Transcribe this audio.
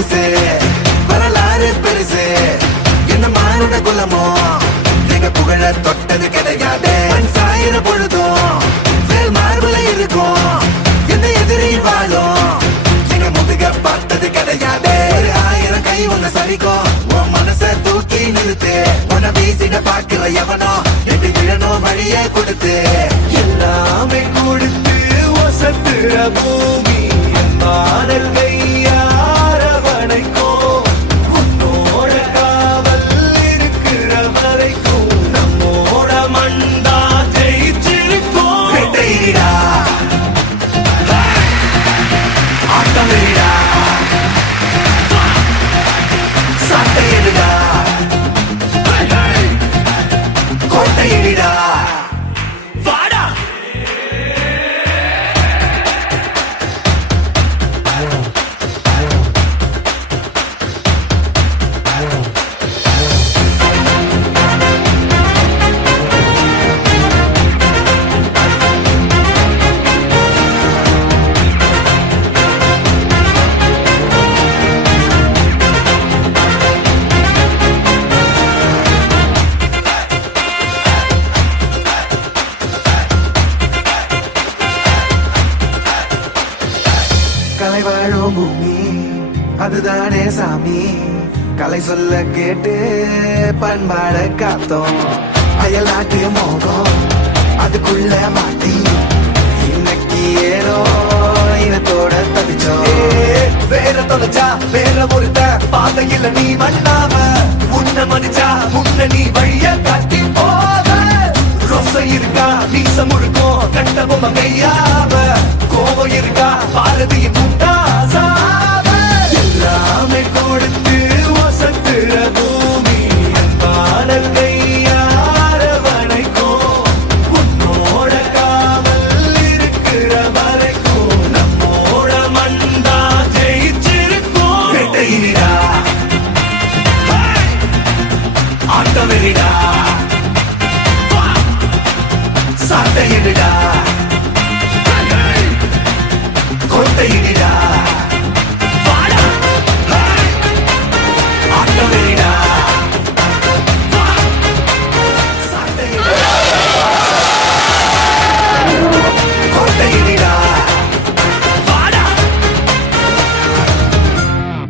புதுசு வரலாறு பெருசு என்ன மானுட குலமோ நீங்க புகழ தொட்டது கிடையாது சாயிர பொழுதும் வேல் மார்புல இருக்கும் என்ன எதிரி வாழும் நீங்க முதுக பார்த்தது கிடையாது 1000 கை ஒன்னு சரிக்கும் உன் மனச தூக்கி நிறுத்து உன்னை வீசிட பாக்குற எவனோ எட்டு விழணும் வழியே கொடுத்து எல்லாமே கொடுத்து ஒசத்துற பூமி மாடல் கையாரவணைக்கும் உன்னோட காவல் இருக்கிற வரைக்கும் நம்மோட மண்டா ஜெயிச்சிருக்கும் வெட்டையிடா ஆட்டமிடா சட்டையிடா கோட்டையிடா கலை வாழும் பூமி அதுதானே சாமி கலை சொல்ல கேட்டு பண்பாட காத்தோம் அயல் நாட்டு மோகம் அதுக்குள்ள மாட்டி இன்னைக்கு ஏனோ இனத்தோட தவிச்சோம் வேற தொலைச்சா வேற ஒருத்த பாதையில நீ மண்ணாம உன்ன மதிச்சா உன்ன நீ வழிய காட்டி போக ரோசை இருக்கா நீசம் இருக்கும் கண்ட பொம்மை கையாவ கோபம் இருக்கா பாரதியின் முண்டாசாவ எல்லாமே கொடுத்து வசத்துற பூமி பாடல் கையாரவணைக்கும் உன்னோட காவல் இருக்கிற வரைக்கும் நம்மோட மண்டா ஜெயிச்சிருக்கும் வெட்டையிடா ஆட்டமிடா சட்டையிடா கோட்டையிடா